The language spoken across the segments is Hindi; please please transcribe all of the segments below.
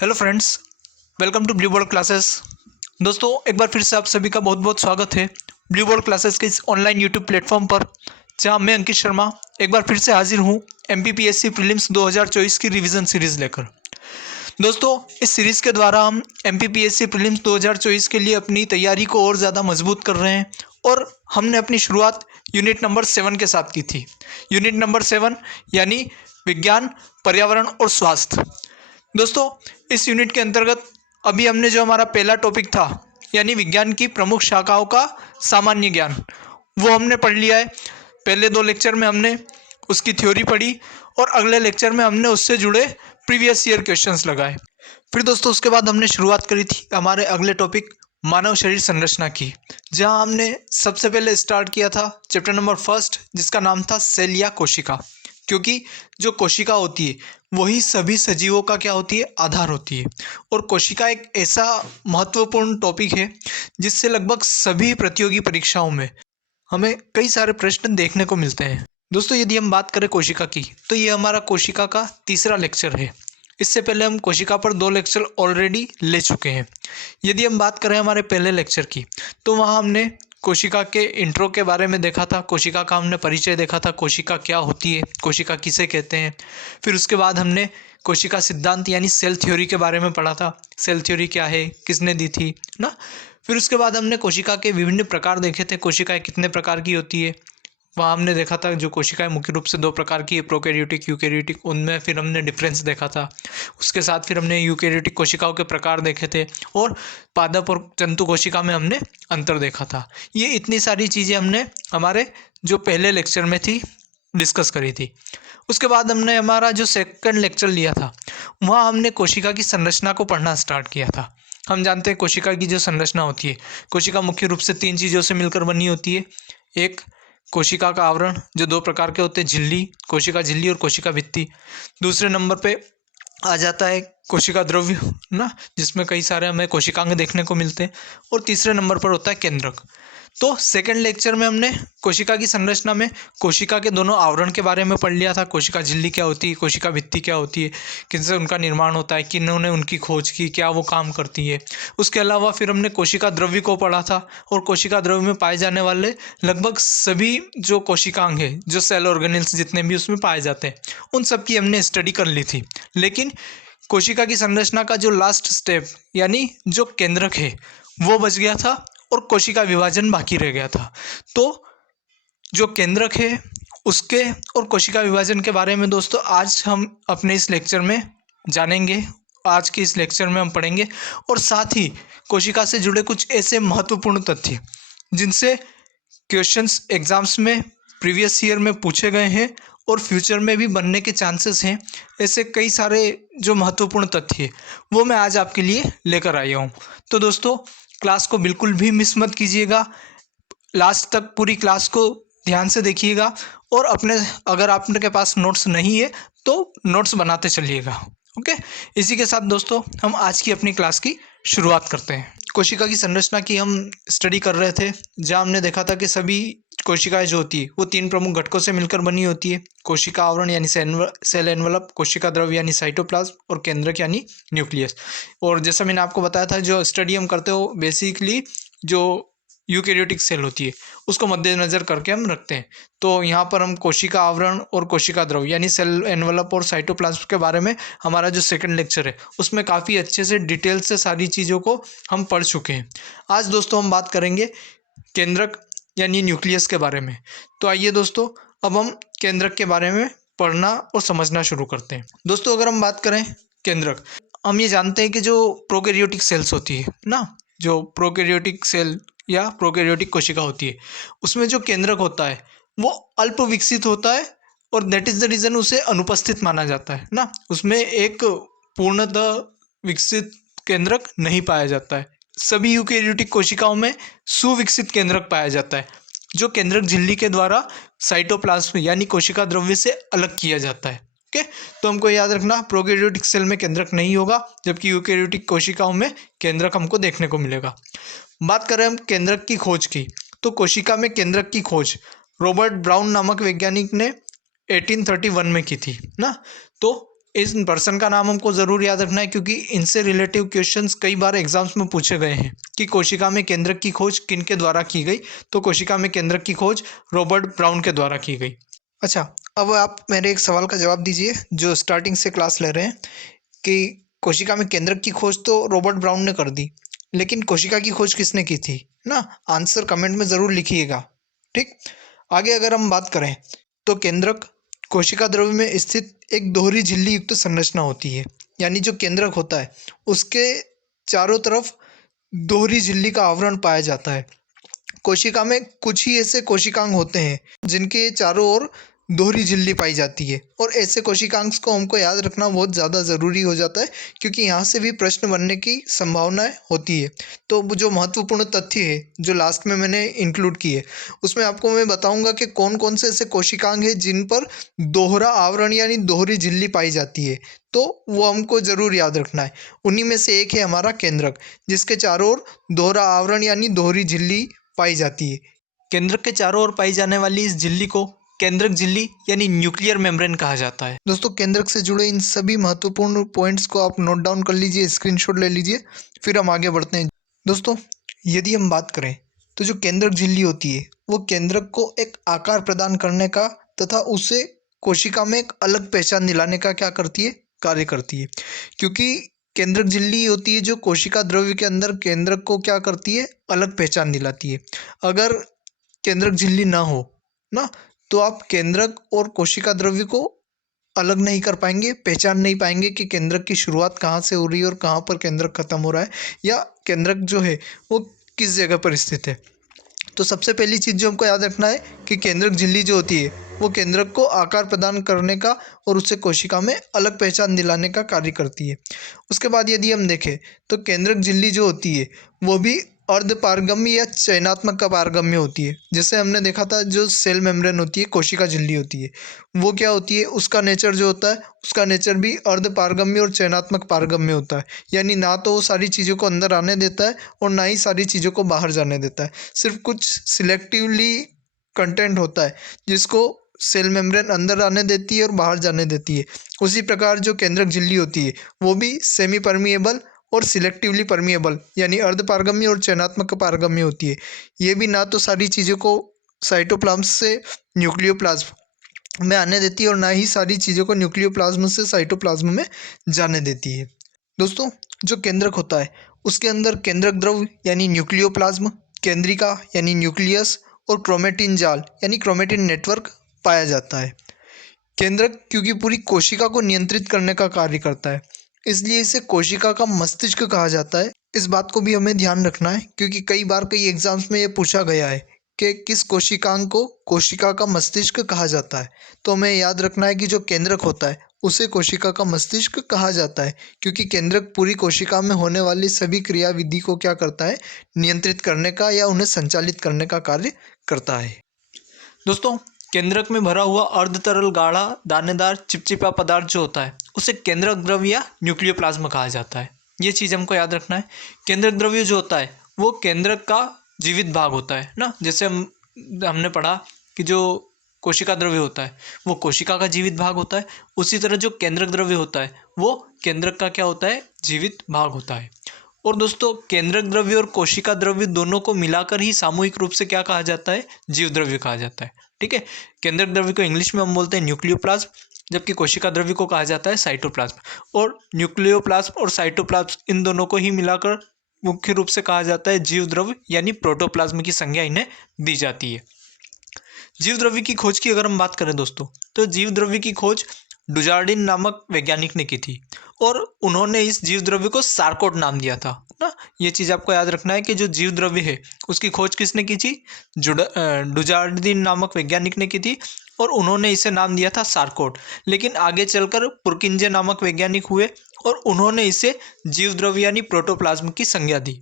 Hello friends, welcome to Blue Board classes. दोस्तों, एक बार फिर से आप सभी का बहुत बहुत स्वागत है ब्लू बोर्ड क्लासेस के इस ऑनलाइन यूट्यूब प्लेटफॉर्म पर, जहां मैं अंकित शर्मा एक बार फिर से हाजिर हूं एमपीपीएससी प्रीलिम्स 2024 की रिवीजन सीरीज़ लेकर। दोस्तों, इस सीरीज़ के द्वारा हम एमपीपीएससी प्रीलिम्स 2024 के लिए अपनी तैयारी को और ज़्यादा मजबूत कर रहे हैं और हमने अपनी शुरुआत यूनिट नंबर 7 के साथ की थी। यूनिट नंबर 7 यानी विज्ञान, पर्यावरण और स्वास्थ्य। दोस्तों, इस यूनिट के अंतर्गत अभी हमने जो हमारा पहला टॉपिक था यानी विज्ञान की प्रमुख शाखाओं का सामान्य ज्ञान, वो हमने पढ़ लिया है। पहले 2 लेक्चर में हमने उसकी थ्योरी पढ़ी और अगले लेक्चर में हमने उससे जुड़े प्रीवियस ईयर क्वेश्चंस लगाए। फिर दोस्तों, उसके बाद हमने शुरुआत करी थी हमारे अगले टॉपिक मानव शरीर संरचना की, जहां हमने सबसे पहले स्टार्ट किया था चैप्टर नंबर 1 जिसका नाम था सेल या कोशिका। क्योंकि जो कोशिका होती है वही सभी सजीवों का क्या होती है, आधार होती है। और कोशिका एक ऐसा महत्वपूर्ण टॉपिक है जिससे लगभग सभी प्रतियोगी परीक्षाओं में हमें कई सारे प्रश्न देखने को मिलते हैं। दोस्तों, यदि हम बात करें कोशिका की, तो ये हमारा कोशिका का तीसरा लेक्चर है। इससे पहले हम कोशिका पर 2 लेक्चर ऑलरेडी ले चुके हैं। यदि हम बात करें हमारे पहले लेक्चर की, तो वहाँ हमने कोशिका के इंट्रो के बारे में देखा था, कोशिका का हमने परिचय देखा था, कोशिका क्या होती है, कोशिका किसे कहते हैं। फिर उसके बाद हमने कोशिका सिद्धांत यानी सेल थ्योरी के बारे में पढ़ा था। सेल थ्योरी क्या है, किसने दी थी ना। फिर उसके बाद हमने कोशिका के विभिन्न प्रकार देखे थे, कोशिकाएं कितने प्रकार की होती है। वहाँ हमने देखा था जो कोशिकाएं मुख्य रूप से 2 प्रकार की है, प्रोकैरियोटिक, यूकैरियोटिक। उनमें फिर हमने डिफरेंस देखा था। उसके साथ फिर हमने यूकैरियोटिक कोशिकाओं के प्रकार देखे थे और पादप और जंतु कोशिका में हमने अंतर देखा था। ये इतनी सारी चीज़ें हमने हमारे जो पहले लेक्चर में थी डिस्कस करी थी। उसके बाद हमने हमारा जो सेकंड लेक्चर लिया था, वहाँ हमने कोशिका की संरचना को पढ़ना स्टार्ट किया था। हम जानते हैं कोशिका की जो संरचना होती है, कोशिका मुख्य रूप से 3 चीज़ों से मिलकर बनी होती है। एक, कोशिका का आवरण जो 2 प्रकार के होते हैं, झिल्ली, कोशिका झिल्ली और कोशिका भित्ति। दूसरे नंबर पे आ जाता है कोशिका द्रव्य ना, जिसमें कई सारे हमें कोशिकांग देखने को मिलते हैं। और तीसरे नंबर पर होता है केंद्रक। तो सेकंड लेक्चर में हमने कोशिका की संरचना में कोशिका के दोनों आवरण के बारे में पढ़ लिया था। कोशिका झिल्ली क्या होती है, कोशिका भित्ति क्या होती है, किनसे उनका निर्माण होता है, किन्होंने उनकी खोज की, क्या वो काम करती है। उसके अलावा फिर हमने कोशिका द्रव्य को पढ़ा था और कोशिका द्रव्य में पाए जाने वाले लगभग सभी जो कोशिकांग है, जो सेल ऑर्गेनेल्स जितने भी उसमें पाए जाते हैं, उन सब की हमने स्टडी कर ली थी। लेकिन कोशिका की संरचना का जो लास्ट स्टेप यानी जो केंद्रक है वो बच गया था और कोशिका विभाजन बाकी रह गया था। तो जो केंद्रक है उसके और कोशिका विभाजन के बारे में दोस्तों आज हम अपने इस लेक्चर में जानेंगे। आज के इस लेक्चर में हम पढ़ेंगे और साथ ही कोशिका से जुड़े कुछ ऐसे महत्वपूर्ण तथ्य जिनसे क्वेश्चंस एग्जाम्स में प्रीवियस ईयर में पूछे गए हैं और फ्यूचर में भी बनने के चांसेस हैं। ऐसे कई सारे जो महत्वपूर्ण तथ्य हैं वो मैं आज आपके लिए लेकर आया हूँ। तो दोस्तों, क्लास को बिल्कुल भी मिस मत कीजिएगा, लास्ट तक पूरी क्लास को ध्यान से देखिएगा और अगर आपके पास नोट्स नहीं है तो नोट्स बनाते चलिएगा। ओके, इसी के साथ दोस्तों हम आज की अपनी क्लास की शुरुआत करते हैं। कोशिका की संरचना की हम स्टडी कर रहे थे, जहाँ हमने देखा था कि सभी कोशिकाएं जो होती है वो 3 प्रमुख घटकों से मिलकर बनी होती है। कोशिका आवरण यानी सेल एनवलप, कोशिका द्रव्य यानी साइटोप्लाज्म और केंद्रक यानी न्यूक्लियस। और जैसा मैंने आपको बताया था, जो स्टडी हम करते हो बेसिकली जो यूकैरियोटिक सेल होती है उसको मद्देनज़र करके हम रखते हैं। तो यहाँ पर हम कोशिका आवरण और कोशिका द्रव्य यानी सेल एनवलप और साइटोप्लाज्म के बारे में हमारा जो सेकंड लेक्चर है उसमें काफ़ी अच्छे से डिटेल से सारी चीज़ों को हम पढ़ चुके हैं। आज दोस्तों हम बात करेंगे केंद्रक यानी न्यूक्लियस के बारे में। तो आइए दोस्तों, अब हम केंद्रक के बारे में पढ़ना और समझना शुरू करते हैं। दोस्तों, अगर हम बात करें केंद्रक, हम ये जानते हैं कि जो प्रोकैरियोटिक सेल्स होती है ना, जो प्रोकैरियोटिक सेल या प्रोकैरियोटिक कोशिका होती है, उसमें जो केंद्रक होता है वो अल्प विकसित होता है और दैट इज़ द रीज़न उसे अनुपस्थित माना जाता है ना। उसमें एक पूर्णतः विकसित केंद्रक नहीं पाया जाता है। सभी यूकैरियोटिक कोशिकाओं में सुविकसित केंद्रक पाया जाता है, जो केंद्रक झिल्ली के द्वारा साइटोप्लाज्म यानी कोशिका द्रव्य से अलग किया जाता है। ओके, तो हमको याद रखना, प्रोकैरियोटिक सेल में केंद्रक नहीं होगा, जबकि यूकैरियोटिक कोशिकाओं में केंद्रक हमको देखने को मिलेगा। बात करें हम केंद्रक की खोज की, तो कोशिका में केंद्रक की खोज रॉबर्ट ब्राउन नामक वैज्ञानिक ने 1831 में की थी ना। तो इस पर्सन का नाम हमको ज़रूर याद रखना है, क्योंकि इनसे रिलेटिव क्वेश्चंस कई बार एग्जाम्स में पूछे गए हैं कि कोशिका में केंद्रक की खोज किन के द्वारा की गई। तो कोशिका में केंद्रक की खोज रॉबर्ट ब्राउन के द्वारा की गई। अच्छा, अब आप मेरे एक सवाल का जवाब दीजिए जो स्टार्टिंग से क्लास ले रहे हैं कि कोशिका में केंद्रक की खोज तो रॉबर्ट ब्राउन ने कर दी, लेकिन कोशिका की खोज किसने की थी ना। आंसर कमेंट में ज़रूर लिखिएगा। ठीक, आगे अगर हम बात करें तो केंद्रक कोशिका द्रव्य में स्थित एक दोहरी झिल्ली युक्त संरचना होती है। यानी जो केंद्रक होता है उसके चारों तरफ दोहरी झिल्ली का आवरण पाया जाता है। कोशिका में कुछ ही ऐसे कोशिकांग होते हैं जिनके चारों ओर दोहरी झिल्ली पाई जाती है, और ऐसे कोशिकांग को हमको याद रखना बहुत ज़्यादा ज़रूरी हो जाता है, क्योंकि यहाँ से भी प्रश्न बनने की संभावनाएं होती है। तो वो जो महत्वपूर्ण तथ्य है जो लास्ट में मैंने इंक्लूड किए, उसमें आपको मैं बताऊंगा कि कौन कौन से ऐसे कोशिकांग हैं जिन पर दोहरा आवरण यानी दोहरी झिल्ली पाई जाती है। तो वो हमको ज़रूर याद रखना है। उन्हीं में से एक है हमारा केंद्रक, जिसके चारों ओर दोहरा आवरण यानी दोहरी झिल्ली पाई जाती है। केंद्रक के चारों ओर पाई जाने वाली इस झिल्ली को केंद्रक झिल्ली यानी न्यूक्लियर मेम्ब्रेन कहा जाता है। दोस्तों, केंद्रक से जुड़े इन सभी महत्वपूर्ण पॉइंट्स को आप नोट डाउन कर लीजिए, स्क्रीनशॉट ले लीजिए, फिर हम आगे बढ़ते हैं। दोस्तों, यदि हम बात करें तो जो केंद्रक झिल्ली होती है वो केंद्रक को एक आकार प्रदान करने का तथा उसे कोशिका में एक अलग पहचान दिलाने का क्या करती है, कार्य करती है। क्योंकि केंद्रक झिल्ली होती है जो कोशिका द्रव्य के अंदर केंद्रक को क्या करती है, अलग पहचान दिलाती है। अगर केंद्रक झिल्ली ना हो ना, तो आप केंद्रक और कोशिका द्रव्य को अलग नहीं कर पाएंगे, पहचान नहीं पाएंगे कि केंद्रक की शुरुआत कहाँ से हो रही है और कहाँ पर केंद्रक खत्म हो रहा है, या केंद्रक जो है वो किस जगह पर स्थित है। तो सबसे पहली चीज़ जो हमको याद रखना है कि केंद्रक झिल्ली जो होती है वो केंद्रक को आकार प्रदान करने का और उससे कोशिका में अलग पहचान दिलाने का कार्य करती है। उसके बाद यदि हम देखें तो केंद्रक झिल्ली जो होती है वो भी अर्ध पारगम्य या चयनात्मक का पारगम्य होती है। जैसे हमने देखा था जो सेल मेम्ब्रेन होती है, कोशिका झिल्ली होती है, वो क्या होती है, उसका नेचर जो होता है उसका नेचर भी अर्ध पारगम्य और चयनात्मक पारगम्य होता है। यानी ना तो वो सारी चीज़ों को अंदर आने देता है और ना ही सारी चीज़ों को बाहर जाने देता है। सिर्फ कुछ सिलेक्टिवली कंटेंट होता है जिसको सेल मेम्ब्रेन अंदर आने देती है और बाहर जाने देती है। उसी प्रकार जो केंद्रक झिल्ली होती है वो भी सेमी परमिएबल और सिलेक्टिवली परमिएबल यानी अर्ध पारगम्य और चयनात्मक पारगम्य होती है। ये भी ना तो सारी चीज़ों को साइटोप्लाज्म से न्यूक्लियोप्लाज्म में आने देती है और ना ही सारी चीज़ों को न्यूक्लियोप्लाज्म से साइटोप्लाज्म में जाने देती है। दोस्तों, जो केंद्रक होता है उसके अंदर केंद्रक द्रव्य यानी न्यूक्लियोप्लाज्म, केंद्रिका यानी न्यूक्लियस और क्रोमेटिन जाल यानी क्रोमेटिन नेटवर्क पाया जाता है। केंद्रक क्योंकि पूरी कोशिका को नियंत्रित करने का कार्य करता है, इसलिए इसे कोशिका का मस्तिष्क कहा जाता है। इस बात को भी हमें ध्यान रखना है, क्योंकि कई बार कई एग्जाम्स में ये पूछा गया है कि किस कोशिकांग को कोशिका का मस्तिष्क कहा जाता है। तो हमें याद रखना है कि जो केंद्रक होता है उसे कोशिका का मस्तिष्क कहा जाता है, क्योंकि केंद्रक पूरी कोशिका में होने वाली सभी क्रियाविधि को क्या करता है, नियंत्रित करने का या उन्हें संचालित करने का कार्य करता है। दोस्तों, केंद्रक में भरा हुआ अर्ध तरल गाढ़ा दानेदार चिपचिपा पदार्थ जो होता है उसे केंद्रक द्रव्य या न्यूक्लियोप्लाज्म कहा जाता है। ये चीज़ हमको याद रखना है। केंद्रक द्रव्य जो होता है वो केंद्रक का जीवित भाग होता है ना। जैसे हमने पढ़ा कि जो कोशिका द्रव्य होता है वो कोशिका का जीवित भाग होता है, उसी तरह जो केंद्रक द्रव्य होता है वो केंद्रक का क्या होता है, जीवित भाग होता है। और दोस्तों, केंद्रक द्रव्य और कोशिका द्रव्य दोनों को मिलाकर ही सामूहिक रूप से क्या कहा जाता है, जीव द्रव्य कहा जाता है। ठीक है, केंद्रक द्रव्य को इंग्लिश में हम बोलते हैं न्यूक्लियोप्लाज्म, जबकि कोशिका द्रव्य को कहा जाता है साइटोप्लाज्म। और न्यूक्लियोप्लाज्म और साइटोप्लाज्म इन दोनों को ही मिलाकर मुख्य रूप से कहा जाता है जीव द्रव्य यानी प्रोटोप्लाज्म की संज्ञा इन्हें दी जाती है। जीव द्रव्य की खोज की अगर हम बात करें दोस्तों, तो जीव द्रव्य की खोज डुजार्डिन नामक वैज्ञानिक ने की थी, और उन्होंने इस जीव द्रव्य को सार्कोट नाम दिया था ना। ये चीज़ आपको याद रखना है कि जो जीव द्रव्य है उसकी खोज किसने की थी, डुजार्डिन नामक वैज्ञानिक ने की थी, और उन्होंने इसे नाम दिया था सार्कोट। लेकिन आगे चलकर पुरकिंजे नामक वैज्ञानिक हुए और उन्होंने इसे जीव द्रव्य यानी प्रोटोप्लाज्म की संज्ञा दी।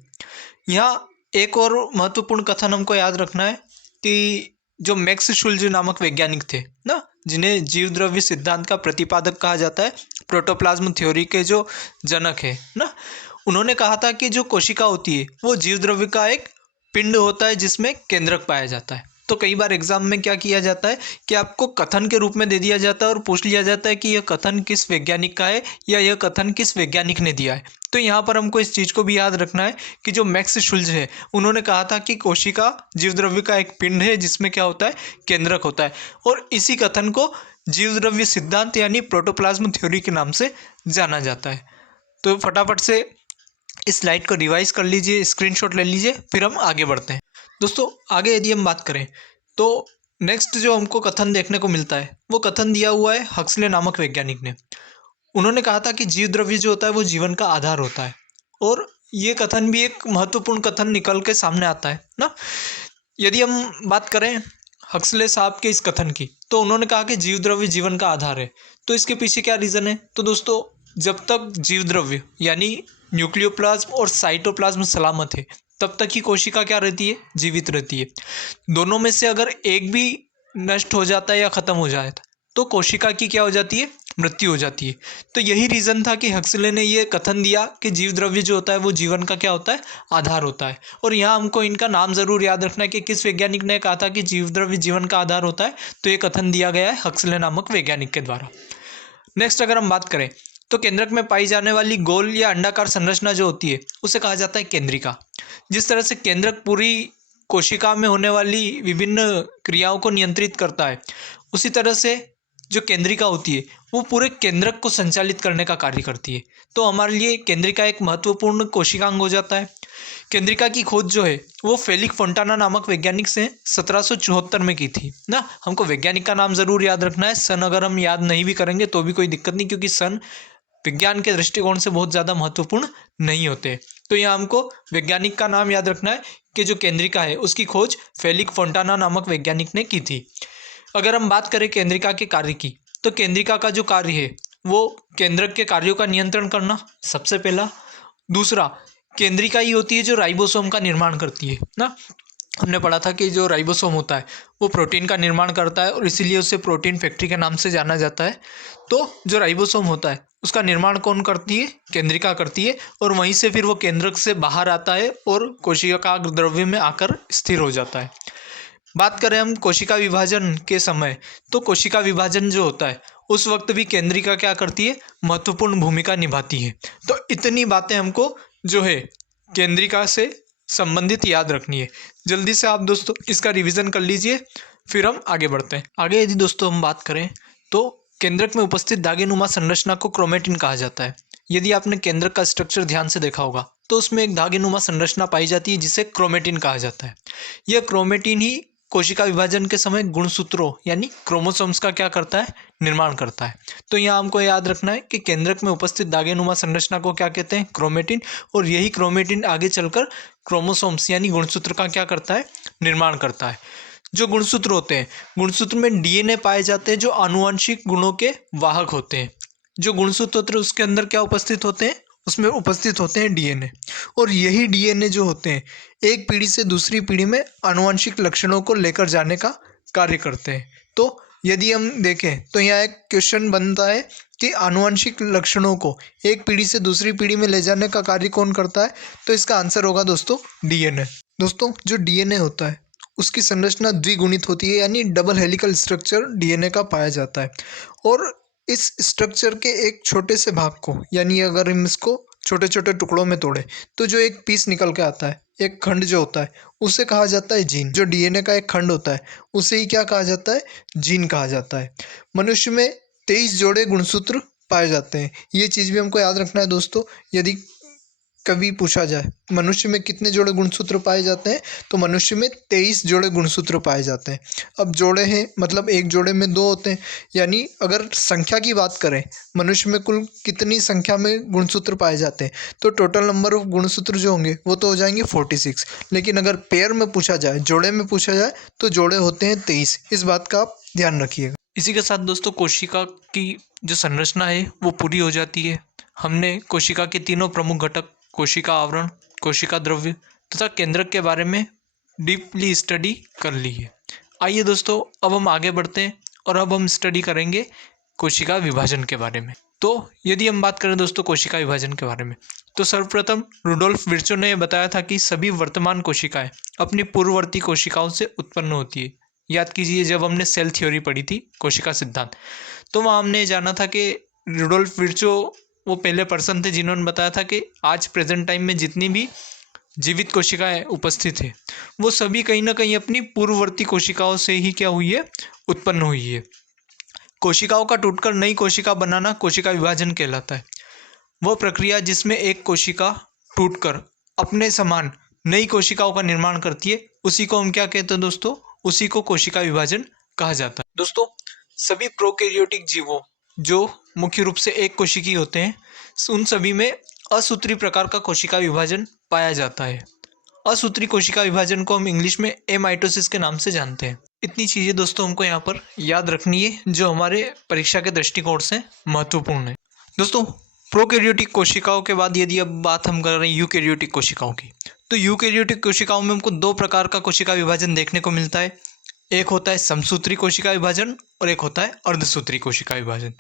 यहाँ एक और महत्वपूर्ण कथन हमको याद रखना है कि जो मैक्स शुल्ज नामक वैज्ञानिक थे ना, जिन्हें जीव द्रव्य सिद्धांत का प्रतिपादक कहा जाता है, प्रोटोप्लाज्म थ्योरी के जो जनक है ना, उन्होंने कहा था कि जो कोशिका होती है वो जीव द्रव्य का एक पिंड होता है जिसमें केंद्रक पाया जाता है। तो कई बार एग्जाम में क्या किया जाता है कि आपको कथन के रूप में दे दिया जाता है और पूछ लिया जाता है कि यह कथन किस वैज्ञानिक का है या यह कथन किस वैज्ञानिक ने दिया है। तो यहाँ पर हमको इस चीज़ को भी याद रखना है कि जो मैक्स शुल्ज है उन्होंने कहा था कि कोशिका जीवद्रव्य का एक पिंड है जिसमें क्या होता है, केंद्रक होता है, और इसी कथन को जीवद्रव्य सिद्धांत यानी प्रोटोप्लाज्म थ्योरी के नाम से जाना जाता है। तो फटाफट से इस स्लाइड को रिवाइज कर लीजिए, स्क्रीनशॉट ले लीजिए, फिर हम आगे बढ़ते हैं। दोस्तों आगे यदि हम बात करें तो नेक्स्ट जो हमको कथन देखने को मिलता है वो कथन दिया हुआ है हक्सले नामक वैज्ञानिक ने। उन्होंने कहा था कि जीव द्रव्य जो होता है वो जीवन का आधार होता है, और ये कथन भी एक महत्वपूर्ण कथन निकल के सामने आता है ना। यदि हम बात करें हक्सले साहब के इस कथन की, तो उन्होंने कहा कि जीव द्रव्य जीवन का आधार है। तो इसके पीछे क्या रीज़न है? तो दोस्तों जब तक जीव द्रव्य यानी न्यूक्लियोप्लाज्म और साइटोप्लाज्म सलामत है तब तक ही कोशिका क्या रहती है, जीवित रहती है। दोनों में से अगर एक भी नष्ट हो जाता है या ख़त्म हो जाए तो कोशिका की क्या हो जाती है, मृत्यु हो जाती है। तो यही रीज़न था कि हक्सले ने ये कथन दिया कि जीव द्रव्य जो होता है वो जीवन का क्या होता है, आधार होता है। और यहाँ हमको इनका नाम ज़रूर याद रखना है कि किस वैज्ञानिक ने कहा था कि जीव द्रव्य जीवन का आधार होता है। तो ये कथन दिया गया है हक्सले नामक वैज्ञानिक के द्वारा। नेक्स्ट अगर हम बात करें तो केंद्रक में पाई जाने वाली गोल या अंडाकार संरचना जो होती है उसे कहा जाता है केंद्रिका। जिस तरह से केंद्रक पूरी कोशिका में होने वाली विभिन्न क्रियाओं को नियंत्रित करता है, उसी तरह से जो केंद्रिका होती है वो पूरे केंद्रक को संचालित करने का कार्य करती है। तो हमारे लिए केंद्रिका एक महत्वपूर्ण कोशिकांग हो जाता है। केंद्रिका की खोज जो है वो फेलिक फोंटाना नामक वैज्ञानिक से 1774 में की थी ना। हमको वैज्ञानिक का नाम ज़रूर याद रखना है, सन अगर हम याद नहीं भी करेंगे तो भी कोई दिक्कत नहीं, क्योंकि सन विज्ञान के दृष्टिकोण से बहुत ज़्यादा महत्वपूर्ण नहीं होते। तो यहाँ हमको वैज्ञानिक का नाम याद रखना है कि जो केंद्रिका है उसकी खोज फेलिक फोंटाना नामक वैज्ञानिक ने की थी। अगर हम बात करें केंद्रिका के कार्य की, तो केंद्रिका का जो कार्य है वो केंद्रक के कार्यों का नियंत्रण करना सबसे पहला। दूसरा, केंद्रिका ही होती है जो राइबोसोम का निर्माण करती है ना। हमने पढ़ा था कि जो राइबोसोम होता है वो प्रोटीन का निर्माण करता है और इसीलिए उसे प्रोटीन फैक्ट्री के नाम से जाना जाता है। तो जो राइबोसोम होता है उसका निर्माण कौन करती है, केंद्रिका करती है, और वहीं से फिर वो केंद्रक से बाहर आता है और कोशिका द्रव्य में आकर स्थिर हो जाता है। बात करें हम कोशिका विभाजन के समय, तो कोशिका विभाजन जो होता है उस वक्त भी केंद्रिका क्या करती है, महत्वपूर्ण भूमिका निभाती है। तो इतनी बातें हमको जो है केंद्रिका से संबंधित याद रखनी है। जल्दी से आप दोस्तों इसका रिवीजन कर लीजिए, फिर हम आगे बढ़ते हैं। आगे यदि दोस्तों हम बात करें तो केंद्रक में उपस्थित धागेनुमा संरचना को क्रोमेटिन कहा जाता है। यदि आपने केंद्रक का स्ट्रक्चर ध्यान से देखा होगा तो उसमें एक धागेनुमा संरचना पाई जाती है जिसे क्रोमेटिन कहा जाता है। यह क्रोमेटिन ही कोशिका विभाजन के समय गुणसूत्रों यानी क्रोमोसोम्स का क्या करता है, निर्माण करता है। तो यहाँ हमको याद रखना है कि केंद्रक में उपस्थित धागेनुमा संरचना को क्या कहते हैं, क्रोमेटिन, और यही क्रोमेटिन आगे चलकर क्रोमोसोम्स यानी गुणसूत्र का क्या करता है, निर्माण करता है। जो गुणसूत्र होते हैं, गुणसूत्र में डीएनए पाए जाते हैं जो आनुवंशिक गुणों के वाहक होते हैं। जो गुणसूत्र होते हैं उसके अंदर क्या उपस्थित होते हैं, उसमें उपस्थित होते हैं डीएनए, और यही डीएनए जो होते हैं एक पीढ़ी से दूसरी पीढ़ी में आनुवंशिक लक्षणों को लेकर जाने का कार्य करते हैं। तो यदि हम देखें तो यहाँ एक क्वेश्चन बनता है कि आनुवंशिक लक्षणों को एक पीढ़ी से दूसरी पीढ़ी में ले जाने का कार्य कौन करता है, तो इसका आंसर होगा दोस्तों डीएनए। दोस्तों जो डीएनए होता है उसकी संरचना द्विगुणित होती है, यानी डबल हेलिकल स्ट्रक्चर डीएनए का पाया जाता है। और इस स्ट्रक्चर के एक छोटे से भाग को, यानी अगर हम इसको छोटे छोटे टुकड़ों में तोड़े तो जो एक पीस निकल के आता है, एक खंड जो होता है उसे कहा जाता है जीन। जो डीएनए का एक खंड होता है उसे ही क्या कहा जाता है, जीन कहा जाता है। मनुष्य में 23 जोड़े गुणसूत्र पाए जाते हैं। ये चीज़ भी हमको याद रखना है दोस्तों। यदि कभी पूछा जाए मनुष्य में कितने जोड़े गुणसूत्र पाए जाते हैं, तो मनुष्य में 23 जोड़े गुणसूत्र पाए जाते हैं। अब जोड़े हैं मतलब एक जोड़े में 2 होते हैं, यानी अगर संख्या की बात करें मनुष्य में कुल कितनी संख्या में गुणसूत्र पाए जाते हैं, तो टोटल नंबर ऑफ गुणसूत्र जो होंगे वो तो हो जाएंगे 46। लेकिन अगर पेयर में पूछा जाए, जोड़े में पूछा जाए, तो जोड़े होते हैं 23। इस बात का आप ध्यान रखिएगा। इसी के साथ दोस्तों कोशिका की जो संरचना है वो पूरी हो जाती है। हमने कोशिका के तीनों प्रमुख घटक कोशिका आवरण, कोशिका द्रव्य तथा केंद्रक के बारे में डीपली स्टडी कर ली है। आइए दोस्तों अब हम आगे बढ़ते हैं और अब हम स्टडी करेंगे कोशिका विभाजन के बारे में। तो यदि हम बात करें दोस्तों कोशिका विभाजन के बारे में, तो सर्वप्रथम रुडोल्फ विर्चो ने बताया था कि सभी वर्तमान कोशिकाएं अपनी पूर्ववर्ती कोशिकाओं से उत्पन्न होती है। याद कीजिए जब हमने सेल थ्योरी पढ़ी थी, कोशिका सिद्धांत, तो वहाँ हमने जाना था कि रुडोल्फ विर्चो वो पहले पर्सन थे जिन्होंने बताया था कि आज प्रेजेंट टाइम में जितनी भी जीवित कोशिकाएं उपस्थित है वो सभी कहीं ना कहीं अपनी पूर्ववर्ती कोशिकाओं से ही क्या हुई है, उत्पन्न हुई है। कोशिकाओं का टूटकर नई कोशिका बनाना कोशिका विभाजन कहलाता है। वह प्रक्रिया जिसमें एक कोशिका टूटकर अपने समान नई कोशिकाओं का निर्माण करती है, उसी को हम क्या कहते हैं दोस्तों, उसी को कोशिका विभाजन कहा जाता है। दोस्तों सभी प्रोकैरियोटिक जीवों जो मुख्य रूप से एक कोशिकी होते हैं, उन सभी में असूत्री प्रकार का कोशिका विभाजन पाया जाता है। असूत्री कोशिका विभाजन को हम इंग्लिश में एमाइटोसिस के नाम से जानते हैं। इतनी चीज़ें दोस्तों हमको यहाँ पर याद रखनी है जो हमारे परीक्षा के दृष्टिकोण से महत्वपूर्ण है। दोस्तों प्रोकैरियोटिक कोशिकाओं के बाद यदि अब बात हम कर रहे हैं यूकैरियोटिक कोशिकाओं की, तो यूकैरियोटिक कोशिकाओं में हमको दो प्रकार का कोशिका विभाजन देखने को मिलता है। एक होता है समसूत्री कोशिका विभाजन और एक होता है अर्धसूत्री कोशिका विभाजन।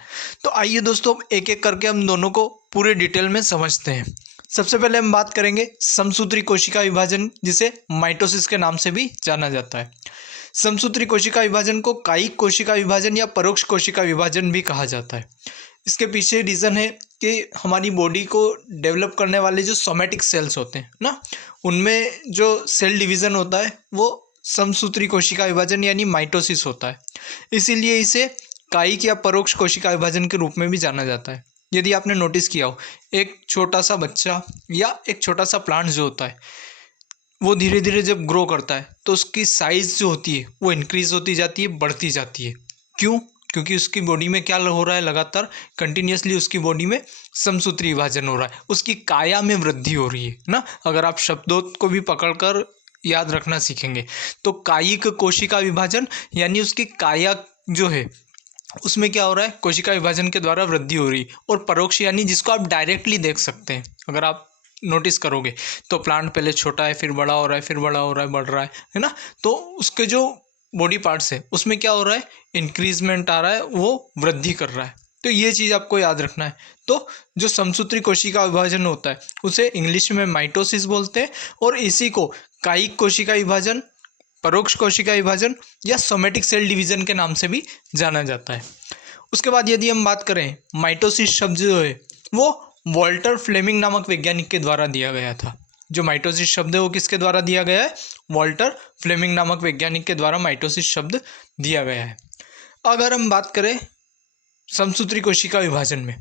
तो आइए दोस्तों एक एक करके हम दोनों को पूरे डिटेल में समझते हैं। सबसे पहले हम बात करेंगे समसूत्री कोशिका विभाजन, जिसे माइटोसिस के नाम से भी जाना जाता है। समसूत्री कोशिका विभाजन को कायिक कोशिका विभाजन या परोक्ष कोशिका विभाजन भी कहा जाता है। इसके पीछे रीज़न है कि हमारी बॉडी को डेवलप करने वाले जो सोमैटिक सेल्स होते हैं ना, उनमें जो सेल डिवीज़न होता है वो समसूत्री कोशिका विभाजन यानी माइटोसिस होता है। इसीलिए इसे कायिक या परोक्ष कोशिका विभाजन के रूप में भी जाना जाता है। यदि आपने नोटिस किया हो, एक छोटा सा बच्चा या एक छोटा सा प्लांट जो होता है वो धीरे धीरे जब ग्रो करता है तो उसकी साइज़ जो होती है वो इंक्रीज़ होती जाती है, बढ़ती जाती है। क्यों? क्योंकि उसकी बॉडी में क्या हो रहा है, लगातार कंटिन्यूसली उसकी बॉडी में समसूत्री विभाजन हो रहा है, उसकी काया में वृद्धि हो रही है ना। अगर आप शब्दों को भी पकड़कर याद रखना सीखेंगे तो कायिक कोशिका विभाजन यानी उसकी काया जो है उसमें क्या हो रहा है, कोशिका विभाजन के द्वारा वृद्धि हो रही है। और परोक्ष यानी जिसको आप डायरेक्टली देख सकते हैं, अगर आप नोटिस करोगे तो प्लांट पहले छोटा है, फिर बड़ा हो रहा है, फिर बड़ा हो रहा है, बढ़ रहा है ना। तो उसके जो बॉडी पार्ट्स है उसमें क्या हो रहा है, इंक्रीजमेंट आ रहा है, वो वृद्धि कर रहा है। तो ये चीज़ आपको याद रखना है। तो जो समसूत्री कोशिका विभाजन होता है उसे इंग्लिश में माइटोसिस बोलते हैं और इसी को कायिक कोशिका विभाजन, परोक्ष कोशिका विभाजन या सोमैटिक सेल डिवीजन के नाम से भी जाना जाता है। उसके बाद यदि हम बात करें, माइटोसिस शब्द जो है वो वॉल्टर फ्लेमिंग नामक वैज्ञानिक के द्वारा दिया गया था। जो माइटोसिस शब्द है वो किसके द्वारा दिया गया है, वॉल्टर फ्लेमिंग नामक वैज्ञानिक के द्वारा माइटोसिस शब्द दिया गया है। अगर हम बात करें समसूत्री कोशिका विभाजन में,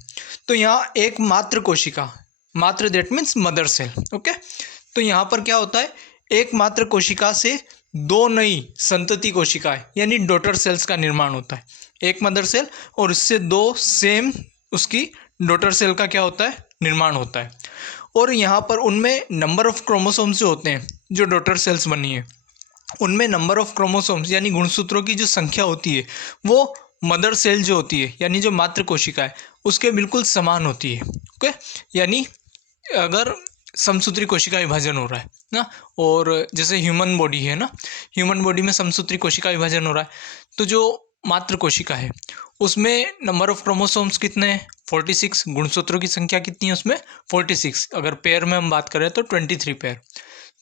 तो यहाँ एक मात्र कोशिका, मात्र that means mother cell, okay. तो यहाँ पर क्या होता है, एक मात्र कोशिका से दो नई संतति कोशिकाएं यानी डॉटर सेल्स का निर्माण होता है। एक मदर सेल और इससे दो सेम उसकी डॉटर सेल का क्या होता है, निर्माण होता है। और यहाँ पर उनमें नंबर ऑफ क्रोमोसोम्स जो होते हैं, जो डॉटर सेल्स बनी है उनमें नंबर ऑफ क्रोमोसोम्स यानी गुणसूत्रों की जो संख्या होती है वो मदर सेल जो होती है यानी जो मात्र कोशिका है उसके बिल्कुल समान होती है, ओके। यानी अगर समसूत्री कोशिका विभाजन हो रहा है ना, और जैसे ह्यूमन बॉडी है ना, ह्यूमन बॉडी में समसूत्री कोशिका विभाजन हो रहा है, तो जो मात्र कोशिका है उसमें नंबर ऑफ क्रोमोसोम्स कितने हैं, 46। गुणसूत्रों की संख्या कितनी है उसमें, 46। अगर पेयर में हम बात करें तो 23 पेयर।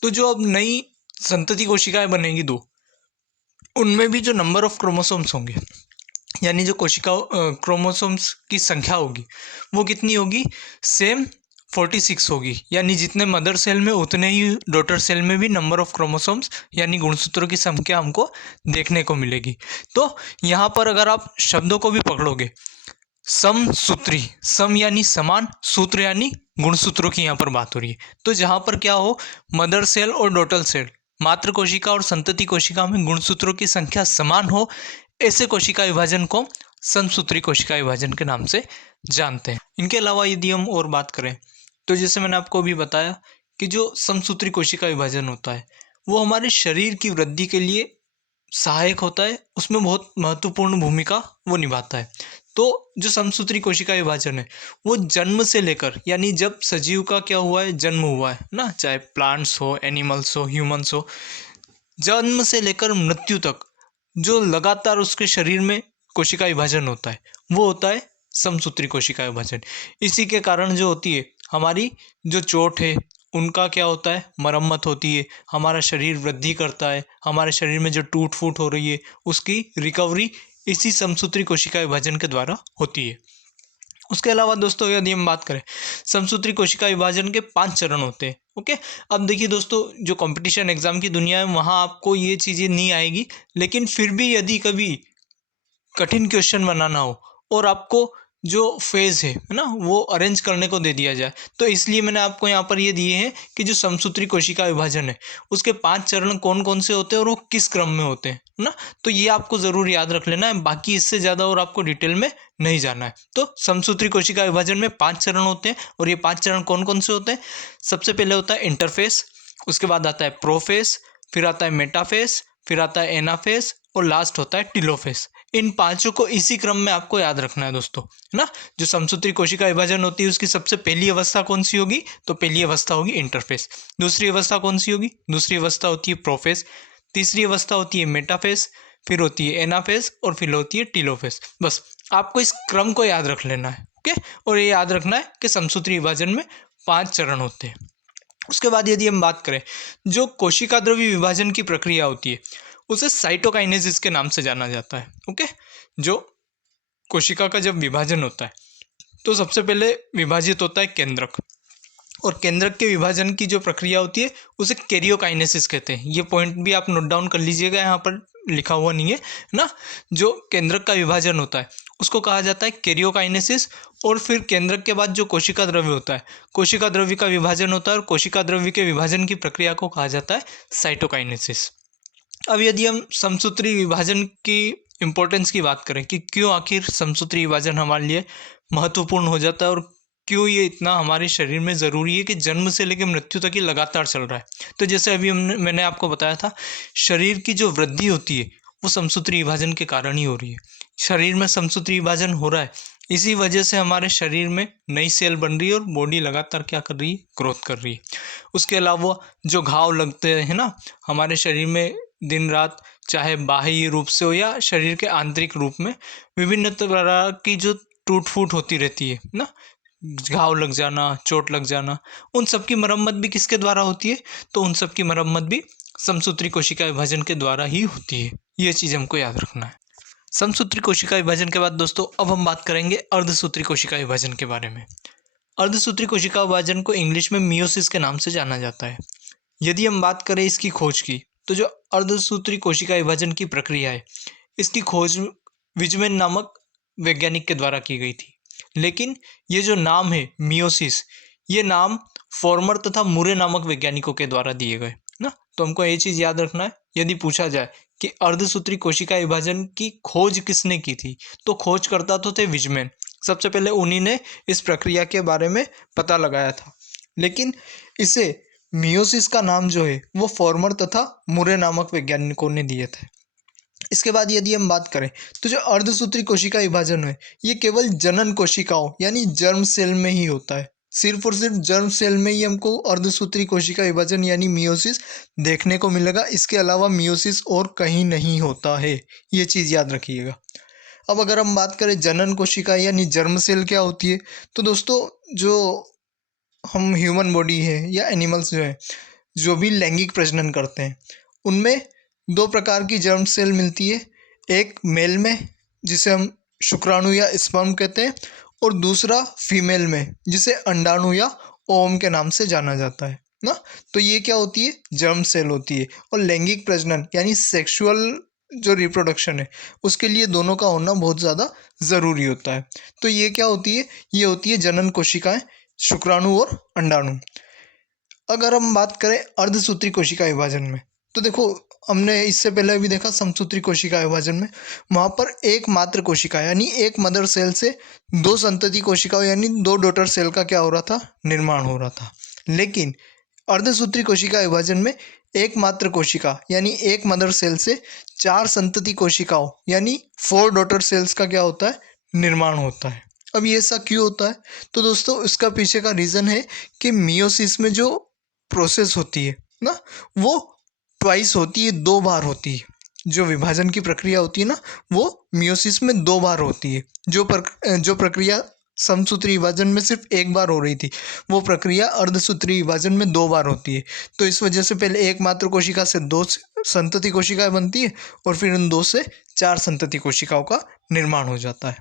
तो जो अब नई संतति कोशिकाएं बनेगी दो, उनमें भी जो नंबर ऑफ क्रोमोसोम्स होंगे यानी जो कोशिका क्रोमोसोम्स की संख्या होगी वो कितनी होगी, सेम 46 होगी। यानी जितने मदर सेल में उतने ही डॉटर सेल में भी नंबर ऑफ क्रोमोसोम्स यानी गुणसूत्रों की संख्या हमको देखने को मिलेगी। तो यहाँ पर अगर आप शब्दों को भी पकड़ोगे, समसूत्री, सम यानी समान, सूत्र यानी गुणसूत्रों की यहाँ पर बात हो रही है। तो जहाँ पर क्या हो, मदर सेल और डॉटर सेल, मात्र कोशिका और संतति कोशिका में गुणसूत्रों की संख्या समान हो, ऐसे कोशिका विभाजन को समसूत्री कोशिका विभाजन के नाम से जानते हैं। इनके अलावा यदि हम और बात करें तो जैसे मैंने आपको अभी बताया कि जो समसूत्री कोशिका विभाजन होता है वो हमारे शरीर की वृद्धि के लिए सहायक होता है, उसमें बहुत महत्वपूर्ण भूमिका वो निभाता है। तो जो समसूत्री कोशिका विभाजन है वो जन्म से लेकर, यानी जब सजीव का क्या हुआ है, जन्म हुआ है ना, चाहे प्लांट्स हो, एनिमल्स हो, ह्यूमंस हो, जन्म से लेकर मृत्यु तक जो लगातार उसके शरीर में कोशिका विभाजन होता है वो होता है समसूत्री कोशिका विभाजन। इसी के कारण जो होती है हमारी जो चोट है उनका क्या होता है, मरम्मत होती है, हमारा शरीर वृद्धि करता है, हमारे शरीर में जो टूट फूट हो रही है उसकी रिकवरी इसी समसूत्री कोशिका विभाजन के द्वारा होती है। उसके अलावा दोस्तों यदि हम बात करें, समसूत्री कोशिका विभाजन के 5 चरण होते हैं। ओके, अब देखिए दोस्तों, जो कंपटीशन एग्जाम की दुनिया है वहाँ आपको ये चीज़ें नहीं आएगी, लेकिन फिर भी यदि कभी कठिन क्वेश्चन बनाना हो और आपको जो फेज है ना वो अरेंज करने को दे दिया जाए, तो इसलिए मैंने आपको यहाँ पर ये दिए हैं कि जो समसूत्री कोशिका विभाजन है उसके 5 चरण कौन कौन से होते हैं और वो किस क्रम में होते हैं ना। तो ये आपको ज़रूर याद रख लेना है, बाकी इससे ज़्यादा और आपको डिटेल में नहीं जाना है। तो समसूत्री कोशिका विभाजन में 5 चरण होते हैं और ये 5 चरण कौन कौन से होते हैं। सबसे पहले होता है इंटरफेस, उसके बाद आता है प्रोफेस, फिर आता है मेटाफेस, फिर आता है एनाफेस और लास्ट होता है टीलोफेस। इन पांचों को इसी क्रम में आपको याद रखना है दोस्तों, है ना। जो समसूत्री कोशिका विभाजन होती है उसकी सबसे पहली अवस्था कौन सी होगी, तो पहली अवस्था होगी इंटरफेस। दूसरी अवस्था कौन सी होगी, दूसरी अवस्था होती है प्रोफेस। तीसरी अवस्था होती है मेटाफेस, फिर होती है एनाफेस और फिर होती है टीलोफेस। बस आपको इस क्रम को याद रख लेना है। ओके, और ये याद रखना है कि समसूत्री विभाजन में 5 चरण होते हैं। उसके बाद यदि हम बात करें, जो कोशिका द्रव्य विभाजन की प्रक्रिया होती है उसे साइटोकाइनेसिस के नाम से जाना जाता है। ओके, जो कोशिका का जब विभाजन होता है तो सबसे पहले विभाजित होता है केंद्रक, और केंद्रक के विभाजन की जो प्रक्रिया होती है उसे कैरियोकाइनेसिस कहते हैं। ये पॉइंट भी आप नोट डाउन कर लीजिएगा, यहाँ पर लिखा हुआ नहीं है ना। जो केंद्रक का विभाजन होता है उसको कहा जाता है कैरियोकाइनेसिस, और फिर केंद्रक के बाद जो कोशिका द्रव्य होता है, कोशिका द्रव्य का विभाजन होता है और कोशिका द्रव्य के विभाजन की प्रक्रिया को कहा जाता है साइटोकाइनेसिस। अब यदि हम समसूत्री विभाजन की इम्पोर्टेंस की बात करें कि क्यों आखिर समसूत्री विभाजन हमारे लिए महत्वपूर्ण हो जाता है और क्यों ये इतना हमारे शरीर में ज़रूरी है कि जन्म से लेकर मृत्यु तक ये लगातार चल रहा है। तो जैसे अभी मैंने आपको बताया था, शरीर की जो वृद्धि होती है वो समसूत्री विभाजन के कारण ही हो रही है। शरीर में समसूत्री विभाजन हो रहा है, इसी वजह से हमारे शरीर में नई सेल बन रही है और बॉडी लगातार क्या कर रही है, ग्रोथ कर रही है। उसके अलावा जो घाव लगते हैं ना हमारे शरीर में दिन रात, चाहे बाह्य रूप से हो या शरीर के आंतरिक रूप में, विभिन्न तरह की जो टूट फूट होती रहती है ना, घाव लग जाना, चोट लग जाना, उन सब की मरम्मत भी किसके द्वारा होती है, तो उन सब की मरम्मत भी समसूत्री कोशिका विभाजन के द्वारा ही होती है। ये चीज़ हमको याद रखना है। समसूत्री कोशिका विभाजन के बाद दोस्तों अब हम बात करेंगे अर्धसूत्री कोशिका विभाजन के बारे में। अर्धसूत्री कोशिका विभाजन को इंग्लिश में मियोसिस के नाम से जाना जाता है। यदि हम बात करें इसकी खोज की, तो जो अर्धसूत्री कोशिका विभाजन की प्रक्रिया है इसकी खोज विजमेन नामक वैज्ञानिक के द्वारा की गई थी। लेकिन ये जो नाम है मियोसिस, ये नाम फॉर्मर तथा मुरे नामक वैज्ञानिकों के द्वारा दिए गए ना। तो हमको ये चीज़ याद रखना है, यदि पूछा जाए कि अर्धसूत्री कोशिका विभाजन की खोज किसने की थी, तो खोजकर्ता तो थे विजमेन। सबसे पहले उन्हीं ने इस प्रक्रिया के बारे में पता लगाया था, लेकिन इसे मियोसिस का नाम जो है वो फॉर्मर तथा मुरे नामक वैज्ञानिकों ने दिए थे। इसके बाद यदि हम बात करें तो जो अर्धसूत्री कोशिका विभाजन है ये केवल जनन कोशिकाओं यानी जर्म सेल में ही होता है। सिर्फ और सिर्फ जर्म सेल में ही हमको अर्धसूत्री कोशिका विभाजन यानी मियोसिस देखने को मिलेगा। इसके अलावा मियोसिस और कहीं नहीं होता है, ये चीज़ याद रखिएगा। अब अगर हम बात करें जनन कोशिका यानी जर्म सेल क्या होती है, तो दोस्तों जो हम ह्यूमन बॉडी है या एनिमल्स जो है जो भी लैंगिक प्रजनन करते हैं उनमें 2 प्रकार की जर्म सेल मिलती है। एक मेल में जिसे हम शुक्राणु या स्पर्म कहते हैं, और दूसरा फीमेल में जिसे अंडाणु या ओवम के नाम से जाना जाता है ना। तो ये क्या होती है, जर्म सेल होती है। और लैंगिक प्रजनन यानी सेक्सुअल जो रिप्रोडक्शन है उसके लिए दोनों का होना बहुत ज़्यादा ज़रूरी होता है। तो ये क्या होती है, ये होती है जनन कोशिकाएं, शुक्राणु और अंडाणु। अगर हम बात करें अर्धसूत्री कोशिका विभाजन में, तो देखो हमने इससे पहले भी देखा समसूत्री कोशिका विभाजन में वहाँ पर एकमात्र कोशिका यानी एक मदर सेल से 2 संतति कोशिकाओं यानी 2 डॉटर सेल का क्या हो रहा था, निर्माण हो रहा था। लेकिन अर्धसूत्री कोशिका विभाजन में एकमात्र कोशिका यानी एक मदर सेल से 4 संतति कोशिकाओं यानी 4 डॉटर सेल्स का क्या होता है, निर्माण होता है। अब ये ऐसा क्यों होता है, तो दोस्तों इसका पीछे का रीज़न है कि मियोसिस में जो प्रोसेस होती है ना वो ट्वाइस होती है, 2 बार होती है। जो विभाजन की प्रक्रिया होती है ना, वो मियोसिस में 2 बार होती है। जो प्रक्रिया समसूत्री विभाजन में सिर्फ 1 बार हो रही थी, वो प्रक्रिया अर्धसूत्री विभाजन में 2 बार होती है। तो इस वजह से पहले एकमात्र कोशिका से 2 संतति कोशिकाएं बनती है और फिर उन 2 से 4 संतति कोशिकाओं का निर्माण हो जाता है।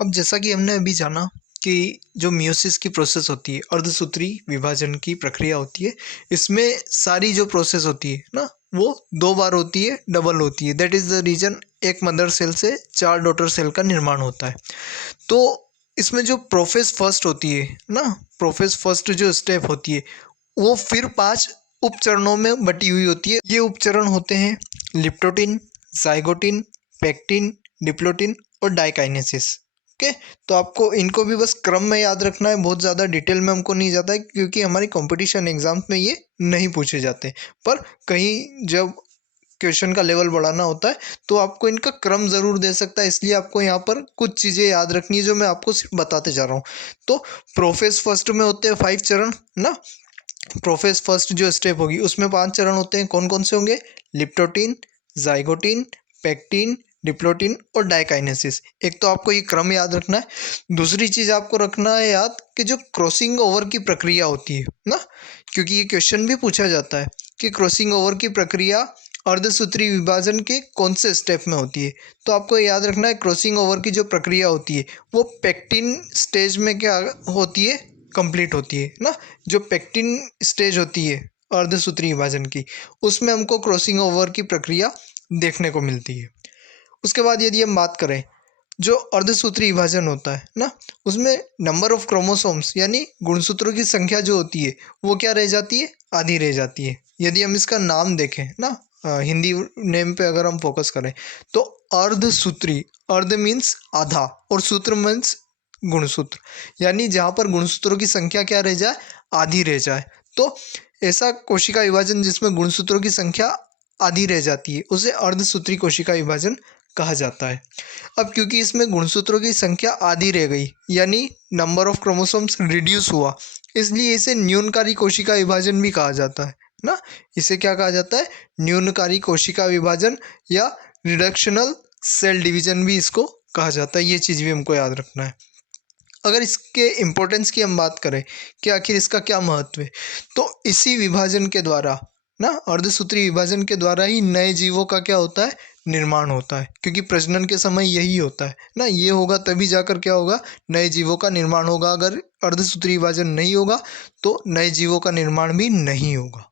अब जैसा कि हमने अभी जाना कि जो मियोसिस की प्रोसेस होती है, अर्धसूत्री विभाजन की प्रक्रिया होती है, इसमें सारी जो प्रोसेस होती है ना, वो 2 बार होती है, डबल होती है। दैट इज़ द रीजन एक मदर सेल से 4 डॉटर सेल का निर्माण होता है। तो इसमें जो प्रोफेज फर्स्ट होती है ना, प्रोफेज फर्स्ट जो स्टेप होती है, वो फिर 5 उपचरणों में बटी हुई होती है। ये उपचरण होते हैं लिप्टोटिन, जाइगोटिन, पेक्टिन, डिप्लोटिन और डाइकाइनेसिस। ओके, तो आपको इनको भी बस क्रम में याद रखना है, बहुत ज़्यादा डिटेल में हमको नहीं जाता है क्योंकि हमारी कंपटीशन एग्जाम्स में ये नहीं पूछे जाते। पर कहीं जब क्वेश्चन का लेवल बढ़ाना होता है तो आपको इनका क्रम ज़रूर दे सकता है, इसलिए आपको यहाँ पर कुछ चीज़ें याद रखनी है जो मैं आपको सिर्फ बताते जा रहा हूँ। तो प्रोफेज फर्स्ट में होते हैं 5 चरण ना। प्रोफेज फर्स्ट जो स्टेप होगी उसमें 5 चरण होते हैं। कौन कौन से होंगे? लिप्टोटिन, जाइगोटिन, पेक्टिन, डिप्लोटिन और डाइकाइनेसिस। एक तो आपको ये क्रम याद रखना है। दूसरी चीज़ आपको रखना है याद कि जो क्रॉसिंग ओवर की प्रक्रिया होती है ना, क्योंकि ये क्वेश्चन भी पूछा जाता है कि क्रॉसिंग ओवर की प्रक्रिया अर्धसूत्री विभाजन के कौन से स्टेप में होती है। तो आपको याद रखना है क्रॉसिंग ओवर की जो प्रक्रिया होती है वो पेक्टिन स्टेज में क्या होती है, कंप्लीट होती है ना। जो पेक्टिन स्टेज होती है अर्धसूत्री विभाजन की, उसमें हमको क्रॉसिंग ओवर की प्रक्रिया देखने को मिलती है। उसके बाद यदि हम बात करें जो अर्धसूत्री विभाजन होता है ना, उसमें नंबर ऑफ क्रोमोसोम्स यानी गुणसूत्रों की संख्या जो होती है वो क्या रह जाती है? आधी रह जाती है। यदि हम इसका नाम देखें ना, हिंदी नेम पे अगर हम फोकस करें तो अर्धसूत्री, अर्ध मीन्स आधा और सूत्र मीन्स गुणसूत्र, यानी जहाँ पर गुणसूत्रों की संख्या क्या रह जाए? आधी रह जाए। तो ऐसा कोशिका विभाजन जिसमें गुणसूत्रों की संख्या आधी रह जाती है उसे अर्धसूत्री कोशिका विभाजन कहा जाता है। अब क्योंकि इसमें गुणसूत्रों की संख्या आधी रह गई यानी नंबर ऑफ क्रोमोसोम्स रिड्यूस हुआ, इसलिए इसे न्यूनकारी कोशिका विभाजन भी कहा जाता है ना। इसे क्या कहा जाता है? न्यूनकारी कोशिका विभाजन या रिडक्शनल सेल डिवीजन भी इसको कहा जाता है। ये चीज़ भी हमको याद रखना है। अगर इसके इम्पोर्टेंस की हम बात करें कि आखिर इसका क्या महत्व है, तो इसी विभाजन के द्वारा ना, अर्धसूत्री विभाजन के द्वारा ही नए जीवों का क्या होता है? निर्माण होता है। क्योंकि प्रजनन के समय यही होता है ना, ये होगा तभी जाकर क्या होगा? नए जीवों का निर्माण होगा। अगर अर्धसूत्री विभाजन नहीं होगा तो नए जीवों का निर्माण भी नहीं होगा।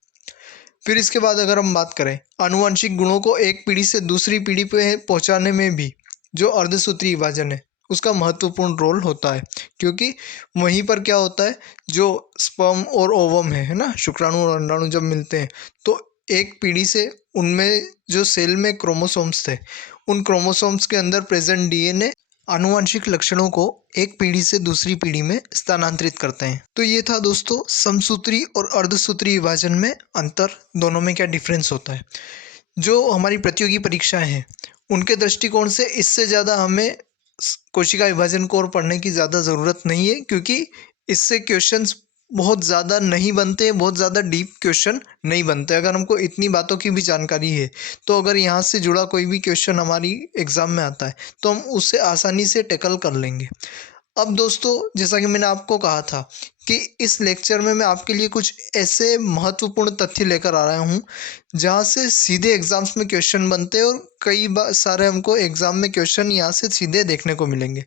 फिर इसके बाद अगर हम बात करें आनुवंशिक गुणों को एक पीढ़ी से दूसरी पीढ़ी पे पहुंचाने में भी जो अर्धसूत्री विभाजन है उसका महत्वपूर्ण रोल होता है, क्योंकि वहीं पर क्या होता है, जो स्पर्म और ओवम है ना, शुक्राणु और अंडाणु जब मिलते हैं तो एक पीढ़ी से उनमें जो सेल में क्रोमोसोम्स थे, उन क्रोमोसोम्स के अंदर प्रेजेंट डीएनए आनुवंशिक लक्षणों को एक पीढ़ी से दूसरी पीढ़ी में स्थानांतरित करते हैं। तो ये था दोस्तों समसूत्री और अर्धसूत्री विभाजन में अंतर, दोनों में क्या डिफरेंस होता है। जो हमारी प्रतियोगी परीक्षाएं हैं उनके दृष्टिकोण से इससे ज़्यादा हमें कोशिका विभाजन को और पढ़ने की ज़्यादा ज़रूरत नहीं है, क्योंकि इससे क्वेश्चंस बहुत ज़्यादा नहीं बनते, बहुत ज़्यादा डीप क्वेश्चन नहीं बनते। अगर हमको इतनी बातों की भी जानकारी है तो अगर यहाँ से जुड़ा कोई भी क्वेश्चन हमारी एग्ज़ाम में आता है तो हम उससे आसानी से टैकल कर लेंगे। अब दोस्तों जैसा कि मैंने आपको कहा था कि इस लेक्चर में मैं आपके लिए कुछ ऐसे महत्वपूर्ण तथ्य लेकर आ रहा हूँ जहाँ से सीधे एग्जाम्स में क्वेश्चन बनते हैं और कई बार सारे हमको एग्ज़ाम में क्वेश्चन यहाँ से सीधे देखने को मिलेंगे।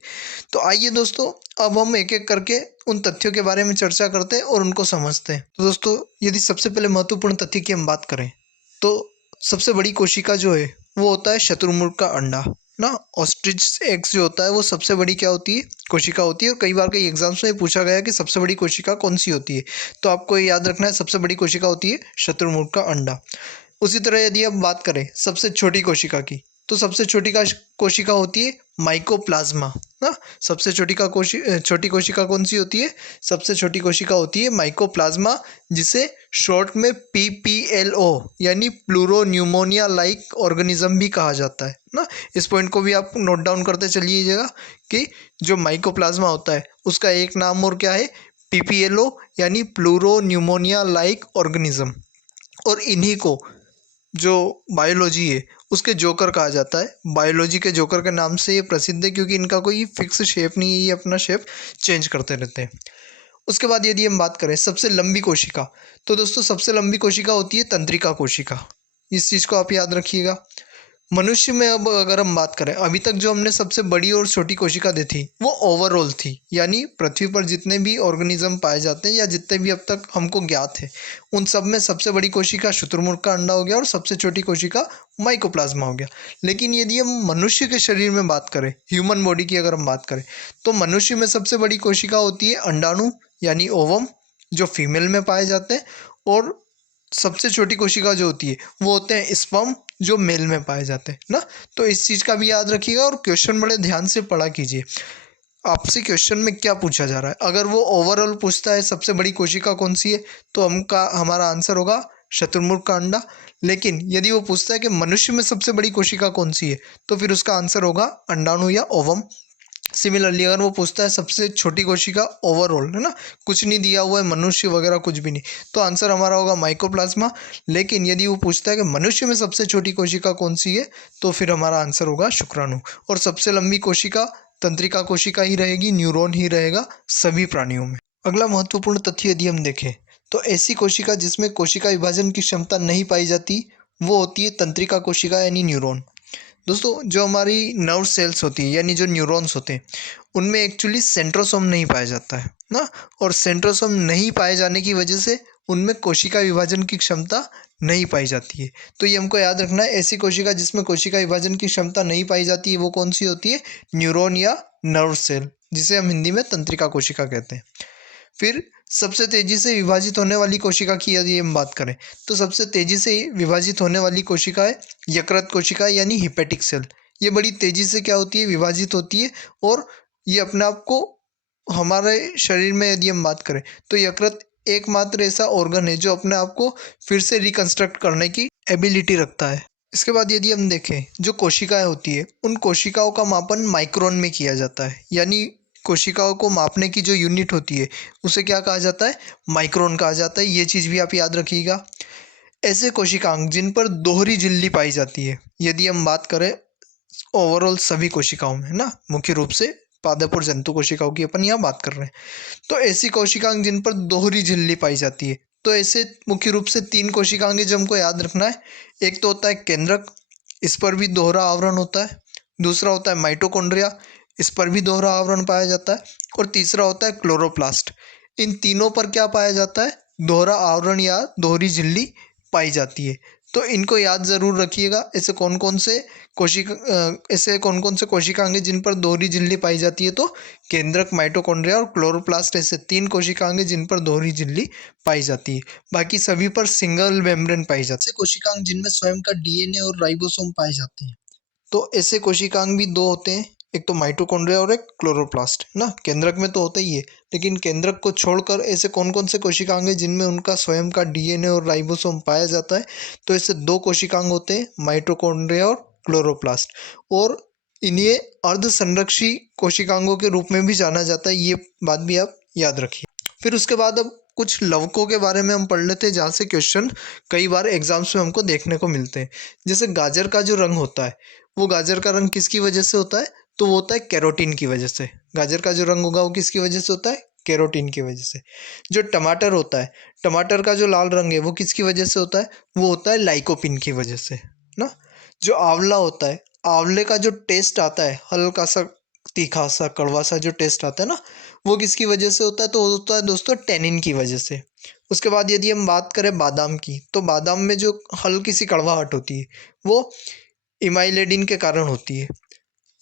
तो आइए दोस्तों अब हम एक एक करके उन तथ्यों के बारे में चर्चा करते हैं और उनको समझते हैं। तो दोस्तों यदि सबसे पहले महत्वपूर्ण तथ्य की हम बात करें तो सबसे बड़ी कोशिका जो है वो होता है शत्रुमुर्ग का अंडा ना। ऑस्ट्रिच एग्स जो होता है वो सबसे बड़ी क्या होती है? कोशिका होती है। और कई बार कई एग्जाम्स में पूछा गया है कि सबसे बड़ी कोशिका कौन सी होती है, तो आपको ये याद रखना है सबसे बड़ी कोशिका होती है शत्रुमुर्ग का अंडा। उसी तरह यदि आप बात करें सबसे छोटी कोशिका की तो सबसे छोटी कोशिका होती है माइकोप्लाज्मा ना। सबसे छोटी कोशिका कौन सी होती है? सबसे छोटी कोशिका होती है माइकोप्लाज्मा, जिसे शॉर्ट में PPLO यानी प्लूरो न्यूमोनिया लाइक ऑर्गेनिज्म भी कहा जाता है ना। इस पॉइंट को भी आप नोट डाउन करते चलिएगा कि जो माइकोप्लाज्मा होता है उसका एक नाम और क्या है? PPLO यानी प्लूरो न्यूमोनिया लाइक ऑर्गेनिज्म। और इन्हीं को जो बायोलॉजी है उसके जोकर कहा जाता है। बायोलॉजी के जोकर के नाम से ये प्रसिद्ध है क्योंकि इनका कोई फिक्स शेप नहीं है, ये अपना शेप चेंज करते रहते हैं। उसके बाद यदि हम बात करें सबसे लंबी कोशिका, तो दोस्तों सबसे लंबी कोशिका होती है तंत्रिका कोशिका। इस चीज़ को आप याद रखिएगा। मनुष्य में अब अगर हम बात करें, अभी तक जो हमने सबसे बड़ी और छोटी कोशिका दी थी वो ओवरऑल थी, यानी पृथ्वी पर जितने भी ऑर्गेनिज्म पाए जाते हैं या जितने भी अब तक हमको ज्ञात है उन सब में सबसे बड़ी कोशिका शुतुरमुर्ग का अंडा हो गया और सबसे छोटी कोशिका माइकोप्लाज्मा हो गया। लेकिन यदि हम मनुष्य के शरीर में बात करें, ह्यूमन बॉडी की अगर हम बात करें, तो मनुष्य में सबसे बड़ी कोशिका होती है अंडाणु यानी ओवम, जो फीमेल में पाए जाते हैं। और सबसे छोटी कोशिका जो होती है वो होते हैं स्पर्म, जो मेल में पाए जाते हैं ना। तो इस चीज़ का भी याद रखिएगा और क्वेश्चन बड़े ध्यान से पढ़ा कीजिए। आपसे क्वेश्चन में क्या पूछा जा रहा है, अगर वो ओवरऑल पूछता है सबसे बड़ी कोशिका कौन सी है, तो हमारा आंसर होगा शुतुरमुर्ग का अंडा। लेकिन यदि वो पूछता है कि मनुष्य में सबसे बड़ी कोशिका कौन सी है, तो फिर उसका आंसर होगा अंडाणु या ओवम। सिमिलरली अगर वो पूछता है सबसे छोटी कोशिका ओवरऑल, है ना, कुछ नहीं दिया हुआ है मनुष्य वगैरह कुछ भी नहीं, तो आंसर हमारा होगा माइकोप्लाज्मा। लेकिन यदि वो पूछता है कि मनुष्य में सबसे छोटी कोशिका कौन सी है, तो फिर हमारा आंसर होगा शुक्राणु। और सबसे लंबी कोशिका तंत्रिका कोशिका ही रहेगी, न्यूरॉन ही रहेगा सभी प्राणियों में। अगला महत्वपूर्ण तथ्य यदि हम देखें, तो ऐसी कोशिका जिसमें कोशिका विभाजन की क्षमता नहीं पाई जाती वो होती है तंत्रिका कोशिका यानी न्यूरॉन। दोस्तों जो हमारी नर्व सेल्स होती है यानी जो न्यूरॉन्स होते हैं उनमें एक्चुअली सेंट्रोसोम नहीं पाया जाता है ना। और सेंट्रोसोम नहीं पाए जाने की वजह से उनमें कोशिका विभाजन की क्षमता नहीं पाई जाती है। तो ये हमको याद रखना है, ऐसी कोशिका जिसमें कोशिका विभाजन की क्षमता नहीं पाई जाती है वो कौन सी होती है, न्यूरॉन या नर्व सेल, जिसे हम हिंदी में तंत्रिका कोशिका कहते हैं। फिर सबसे तेजी से विभाजित होने वाली कोशिका की यदि हम बात करें, तो सबसे तेजी से विभाजित होने वाली कोशिका है यकृत कोशिका यानी हिपेटिक सेल। ये बड़ी तेजी से क्या होती है, विभाजित होती है। और ये अपने आप को हमारे शरीर में यदि हम बात करें, तो यकृत एकमात्र ऐसा ऑर्गन है जो अपने आप को फिर से रिकंस्ट्रक्ट करने की एबिलिटी रखता है। इसके बाद यदि हम देखें, जो कोशिकाएं होती है उन कोशिकाओं का मापन माइक्रोन में किया जाता है, यानी कोशिकाओं को मापने की जो यूनिट होती है उसे क्या कहा जाता है, माइक्रोन कहा जाता है। ये चीज़ भी आप याद रखिएगा। ऐसे कोशिकांग जिन पर दोहरी झिल्ली पाई जाती है, यदि हम बात करें ओवरऑल सभी कोशिकाओं में, है ना, मुख्य रूप से पादप और जंतु कोशिकाओं की अपन यहाँ बात कर रहे हैं, तो ऐसी कोशिकांग जिन पर दोहरी झिल्ली पाई जाती है, तो ऐसे मुख्य रूप से 3 कोशिकांग जो हमको याद रखना है। एक तो होता है केंद्रक, इस पर भी दोहरा आवरण होता है। दूसरा होता है माइटोकॉन्ड्रिया, इस पर भी दोहरा आवरण पाया जाता है। और तीसरा होता है क्लोरोप्लास्ट। इन तीनों पर क्या पाया जाता है, दोहरा आवरण या दोहरी झिल्ली पाई जाती है। तो इनको याद ज़रूर रखिएगा। ऐसे कौन कौन से कोशिकांग हैं जिन पर दोहरी झिल्ली पाई जाती है, तो केंद्रक, माइटोकॉन्ड्रिया और क्लोरोप्लास्ट ऐसे 3 कोशिकांग हैं जिन पर दोहरी झिल्ली पाई जाती है। बाकी सभी पर सिंगल मेम्ब्रेन पाई जाती है। ऐसे कोशिकांग जिनमें स्वयं का डीएनए और राइबोसोम पाए जाते हैं, तो ऐसे कोशिकांग भी 2 होते हैं, एक तो माइटोकॉन्ड्रिया और एक क्लोरोप्लास्ट, है ना। केंद्रक में तो होता ही है, लेकिन केंद्रक को छोड़कर ऐसे कौन कौन से कोशिकांग हैं जिनमें उनका स्वयं का डीएनए और राइबोसोम पाया जाता है, तो ऐसे 2 कोशिकांग होते हैं, माइटोकॉन्ड्रिया और क्लोरोप्लास्ट। और इन्हें अर्धसंरक्षी कोशिकांगों के रूप में भी जाना जाता है, ये बात भी आप याद रखिए। फिर उसके बाद अब कुछ लवकों के बारे में हम पढ़ लेते हैं, जहाँ से क्वेश्चन कई बार एग्जाम्स में हमको देखने को मिलते हैं। जैसे गाजर का जो रंग होता है, वो गाजर का रंग किसकी वजह से होता है, तो वो होता है कैरोटीन की वजह से। गाजर का जो रंग होगा वो किसकी वजह से होता है, कैरोटीन की वजह से। जो टमाटर होता है, टमाटर का जो लाल रंग है वो किसकी वजह से होता है, वो होता है लाइकोपिन की वजह से ना। जो आंवला होता है, आंवले का जो टेस्ट आता है, हल्का सा तीखा सा कड़वा सा जो टेस्ट आता है ना, वो किसकी वजह से होता है, तो होता है दोस्तों टेनिन की वजह से। उसके बाद यदि हम बात करें बादाम की, तो बादाम में जो हल्की सी कड़वाहट होती है वो इमाइलेडिन के कारण होती है।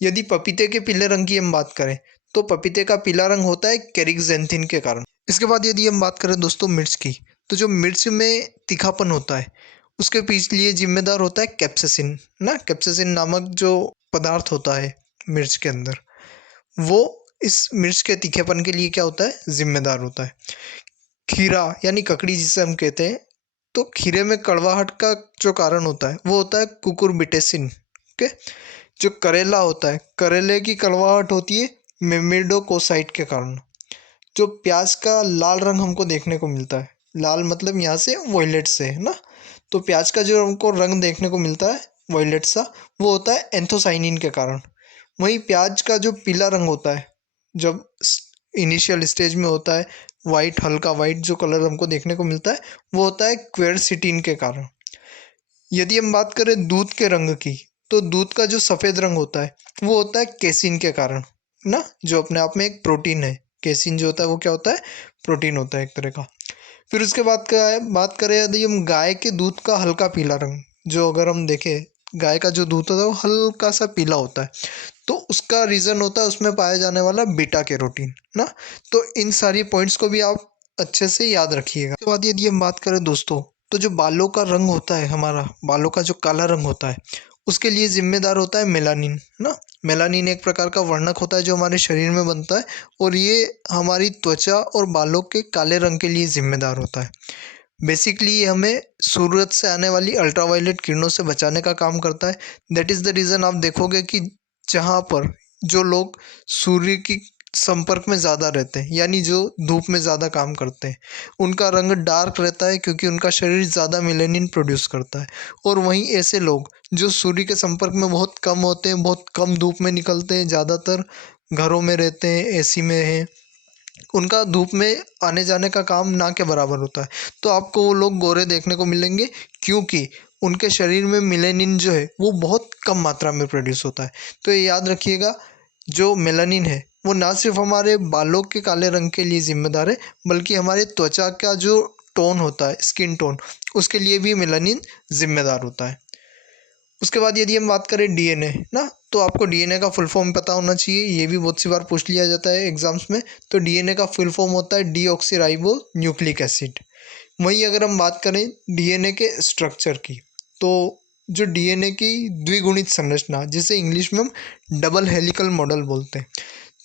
यदि पपीते के पीले रंग की हम बात करें, तो पपीते का पीला रंग होता है केरिक्जेंथिन के कारण। इसके बाद यदि हम बात करें दोस्तों मिर्च की, तो जो मिर्च में तीखापन होता है उसके पीछे लिए जिम्मेदार होता है कैप्साइसिन ना। कैप्साइसिन नामक जो पदार्थ होता है मिर्च के अंदर, वो इस मिर्च के तीखेपन के लिए क्या होता है, जिम्मेदार होता है। खीरा यानी ककड़ी जिसे हम कहते हैं, तो खीरे में कड़वाहट का जो कारण होता है वो होता है कुकुरबिटेसिन। ओके। जो करेला होता है, करेले की कड़वाहट होती है मेमिडोकोसाइट के कारण। जो प्याज का लाल रंग हमको देखने को मिलता है, लाल मतलब यहाँ से वॉयलेट से, है ना, तो प्याज का जो हमको रंग देखने को मिलता है वायलेट सा, वो होता है एंथोसाइनिन के कारण। वहीं प्याज का जो पीला रंग होता है, जब इनिशियल स्टेज में होता है, वाइट, हल्का वाइट जो कलर हमको देखने को मिलता है, वो होता है क्वेरसिटीन के कारण। यदि हम बात करें दूध के रंग की, तो दूध का जो सफ़ेद रंग होता है वो होता है केसिन के कारण, ना, जो अपने आप में एक प्रोटीन है। केसिन जो होता है वो क्या होता है, प्रोटीन होता है एक तरह का। फिर उसके बाद क्या है, बात करें यदि हम गाय के दूध का हल्का पीला रंग, जो अगर हम देखें गाय का जो दूध होता है वो हल्का सा पीला होता है, तो उसका रीज़न होता है उसमें पाया जाने वाला बीटा कैरोटीन, ना। तो इन सारी पॉइंट्स को भी आप अच्छे से याद रखिएगा। उसके बाद यदि हम बात करें दोस्तों, तो जो बालों का रंग होता है, हमारा बालों का जो काला रंग होता है, उसके लिए जिम्मेदार होता है मेलानिन, ना। मेलानिन एक प्रकार का वर्णक होता है जो हमारे शरीर में बनता है, और ये हमारी त्वचा और बालों के काले रंग के लिए जिम्मेदार होता है। बेसिकली ये हमें सूरज से आने वाली अल्ट्रावायलेट किरणों से बचाने का काम करता है। दैट इज़ द रीज़न आप देखोगे कि जहाँ पर जो लोग सूर्य की संपर्क में ज़्यादा रहते हैं, यानी जो धूप में ज़्यादा काम करते हैं, उनका रंग डार्क रहता है, क्योंकि उनका शरीर ज़्यादा मेलानिन प्रोड्यूस करता है। और वहीं ऐसे लोग जो सूर्य के संपर्क में बहुत कम होते हैं, बहुत कम धूप में निकलते हैं, ज़्यादातर घरों में रहते हैं, एसी में हैं, उनका धूप में आने जाने का काम ना के बराबर होता है। तो आपको वो लोग गोरे देखने को मिलेंगे, क्योंकि उनके शरीर में मेलानिन जो है वो बहुत कम मात्रा में प्रोड्यूस होता है। तो ये याद रखिएगा, जो मेलानिन है वो ना सिर्फ हमारे बालों के काले रंग के लिए जिम्मेदार है, बल्कि हमारे त्वचा का जो टोन होता है, स्किन टोन, उसके लिए भी मेलानिन जिम्मेदार होता है। उसके बाद यदि हम बात करें डीएनए, ना, तो आपको डीएनए का फुल फॉर्म पता होना चाहिए, ये भी बहुत सी बार पूछ लिया जाता है एग्जाम्स में। तो डीएनए का फुल फॉर्म होता है डीऑक्सीराइबो न्यूक्लिक एसिड। वहीं अगर हम बात करें डीएनए के स्ट्रक्चर की, तो जो डीएनए की द्विगुणित संरचना, जिसे इंग्लिश में हम डबल हेलिकल मॉडल बोलते हैं,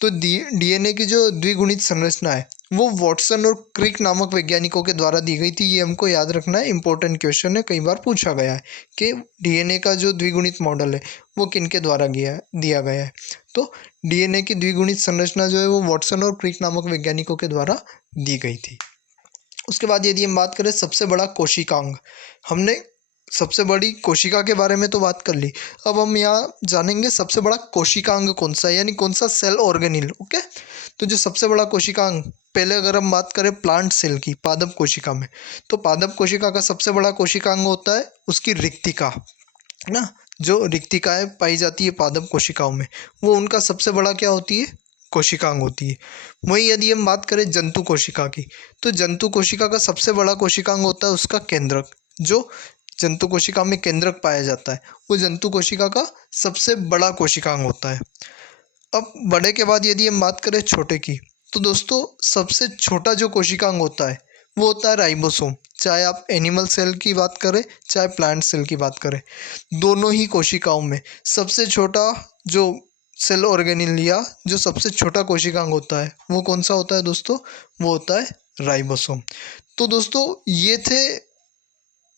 तो डीएनए की जो द्विगुणित संरचना है वो वॉटसन और क्रिक नामक वैज्ञानिकों के द्वारा दी गई थी। ये हमको याद रखना है, इंपॉर्टेंट क्वेश्चन है, कई बार पूछा गया है कि डीएनए का जो द्विगुणित मॉडल है वो किन के द्वारा दिया गया है। तो डीएनए की द्विगुणित संरचना जो है वो वॉटसन और क्रिक नामक वैज्ञानिकों के द्वारा दी गई थी। उसके बाद यदि हम बात करें सबसे बड़ा कोशिकांग, हमने सबसे बड़ी कोशिका के बारे में तो बात कर ली, अब हम यहाँ जानेंगे सबसे बड़ा कोशिकांग कौन सा है, यानी कौन सा सेल ऑर्गेनिल। ओके, तो जो सबसे बड़ा कोशिकांग, पहले अगर हम बात करें प्लांट सेल की, पादप कोशिका में, तो पादप कोशिका का सबसे बड़ा कोशिकांग होता है उसकी रिक्तिका, है ना। जो रिक्तिकाएँ पाई जाती है पादप कोशिकाओं में, वो उनका सबसे बड़ा क्या होती है, कोशिकांग होती है। वहीं यदि हम बात करें जंतु कोशिका की, तो जंतु कोशिका का सबसे बड़ा कोशिकांग होता है उसका केंद्रक। जो जंतु कोशिका में केंद्रक पाया जाता है वो जंतु कोशिका का सबसे बड़ा कोशिकांग होता है। अब बड़े के बाद यदि हम बात करें छोटे की, तो दोस्तों सबसे छोटा जो कोशिकांग होता है वो होता है राइबोसोम। चाहे आप एनिमल सेल की बात करें, चाहे प्लांट सेल की बात करें, दोनों ही कोशिकाओं में सबसे छोटा जो सेल ऑर्गेनिल या जो सबसे छोटा कोशिकांग होता है वो कौन सा होता है दोस्तों, वो होता है राइबोसोम। तो दोस्तों ये थे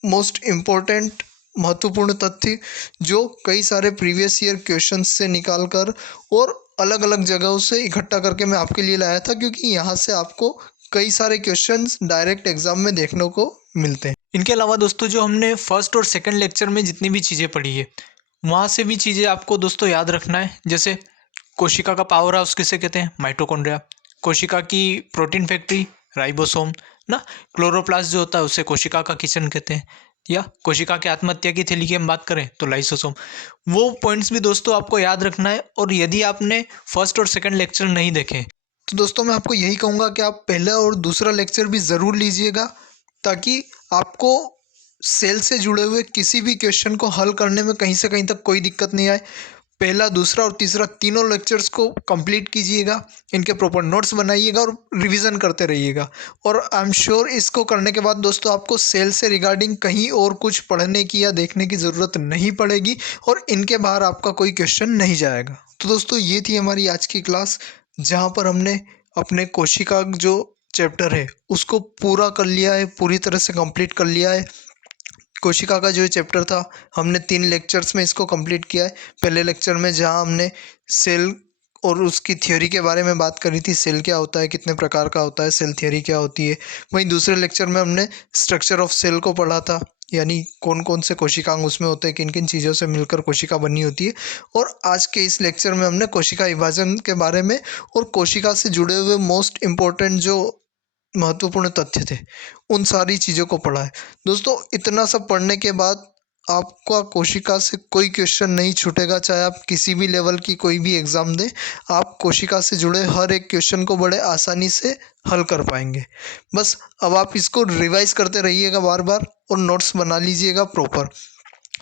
मोस्ट इम्पोर्टेंट महत्वपूर्ण तथ्य, जो कई सारे प्रीवियस ईयर क्वेश्चंस से निकाल कर और अलग अलग जगहों से इकट्ठा करके मैं आपके लिए लाया था, क्योंकि यहाँ से आपको कई सारे क्वेश्चंस डायरेक्ट एग्जाम में देखने को मिलते हैं। इनके अलावा दोस्तों जो हमने फर्स्ट और सेकंड लेक्चर में जितनी भी चीज़ें पढ़ी है, वहाँ से भी चीज़ें आपको दोस्तों याद रखना है। जैसे कोशिका का पावर हाउस किसे कहते हैं, माइटोकॉन्ड्रिया। कोशिका की प्रोटीन फैक्ट्री, राइबोसोम, ना। क्लोरोप्लास्ट जो होता है उसे कोशिका का किचन कहते हैं। या कोशिका के आत्महत्या की थैली की हम बात करें तो लाइसोसोम। वो पॉइंट्स भी दोस्तों आपको याद रखना है। और यदि आपने फर्स्ट और सेकंड लेक्चर नहीं देखे, तो दोस्तों मैं आपको यही कहूँगा कि आप पहला और दूसरा लेक्चर भी ज़रूर लीजिएगा, ताकि आपको सेल से जुड़े हुए किसी भी क्वेश्चन को हल करने में कहीं से कहीं तक कोई दिक्कत नहीं आए। पहला, दूसरा और तीसरा तीनों लेक्चर्स को कंप्लीट कीजिएगा, इनके प्रॉपर नोट्स बनाइएगा और रिवीजन करते रहिएगा। और आई एम श्योर इसको करने के बाद दोस्तों आपको सेल से रिगार्डिंग कहीं और कुछ पढ़ने की या देखने की ज़रूरत नहीं पड़ेगी, और इनके बाहर आपका कोई क्वेश्चन नहीं जाएगा। तो दोस्तों ये थी हमारी आज की क्लास, जहाँ पर हमने अपने कोशिका जो चैप्टर है उसको पूरा कर लिया है, पूरी तरह से कंप्लीट कर लिया है। कोशिका का जो चैप्टर था हमने 3 लेक्चर्स में इसको कंप्लीट किया है। पहले लेक्चर में जहाँ हमने सेल और उसकी थ्योरी के बारे में बात करी थी, सेल क्या होता है, कितने प्रकार का होता है, सेल थ्योरी क्या होती है। वहीं दूसरे लेक्चर में हमने स्ट्रक्चर ऑफ सेल को पढ़ा था, यानी कौन कौन से कोशिकांग उसमें होते हैं, किन किन चीज़ों से मिलकर कोशिका बनी होती है। और आज के इस लेक्चर में हमने कोशिका विभाजन के बारे में और कोशिका से जुड़े हुए मोस्ट इम्पोर्टेंट जो महत्वपूर्ण तथ्य थे उन सारी चीज़ों को पढ़ा है। दोस्तों इतना सब पढ़ने के बाद आपका कोशिका से कोई क्वेश्चन नहीं छूटेगा, चाहे आप किसी भी लेवल की कोई भी एग्ज़ाम दें, आप कोशिका से जुड़े हर एक क्वेश्चन को बड़े आसानी से हल कर पाएंगे। बस अब आप इसको रिवाइज करते रहिएगा बार बार और नोट्स बना लीजिएगा प्रॉपर।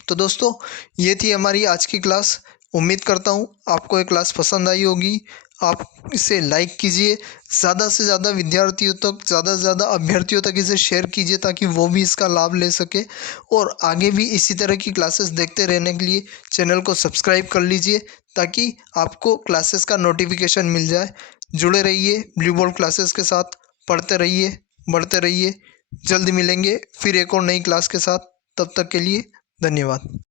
तो दोस्तों ये थी हमारी आज की क्लास। उम्मीद करता हूँ आपको ये क्लास पसंद आई होगी। आप इसे लाइक कीजिए, ज़्यादा से ज़्यादा विद्यार्थियों तक, ज़्यादा से ज़्यादा अभ्यर्थियों तक इसे शेयर कीजिए ताकि वो भी इसका लाभ ले सके। और आगे भी इसी तरह की क्लासेस देखते रहने के लिए चैनल को सब्सक्राइब कर लीजिए ताकि आपको क्लासेस का नोटिफिकेशन मिल जाए। जुड़े रहिए ब्लू बोर्ड क्लासेस के साथ, पढ़ते रहिए, बढ़ते रहिए। जल्द मिलेंगे फिर एक और नई क्लास के साथ। तब तक के लिए धन्यवाद।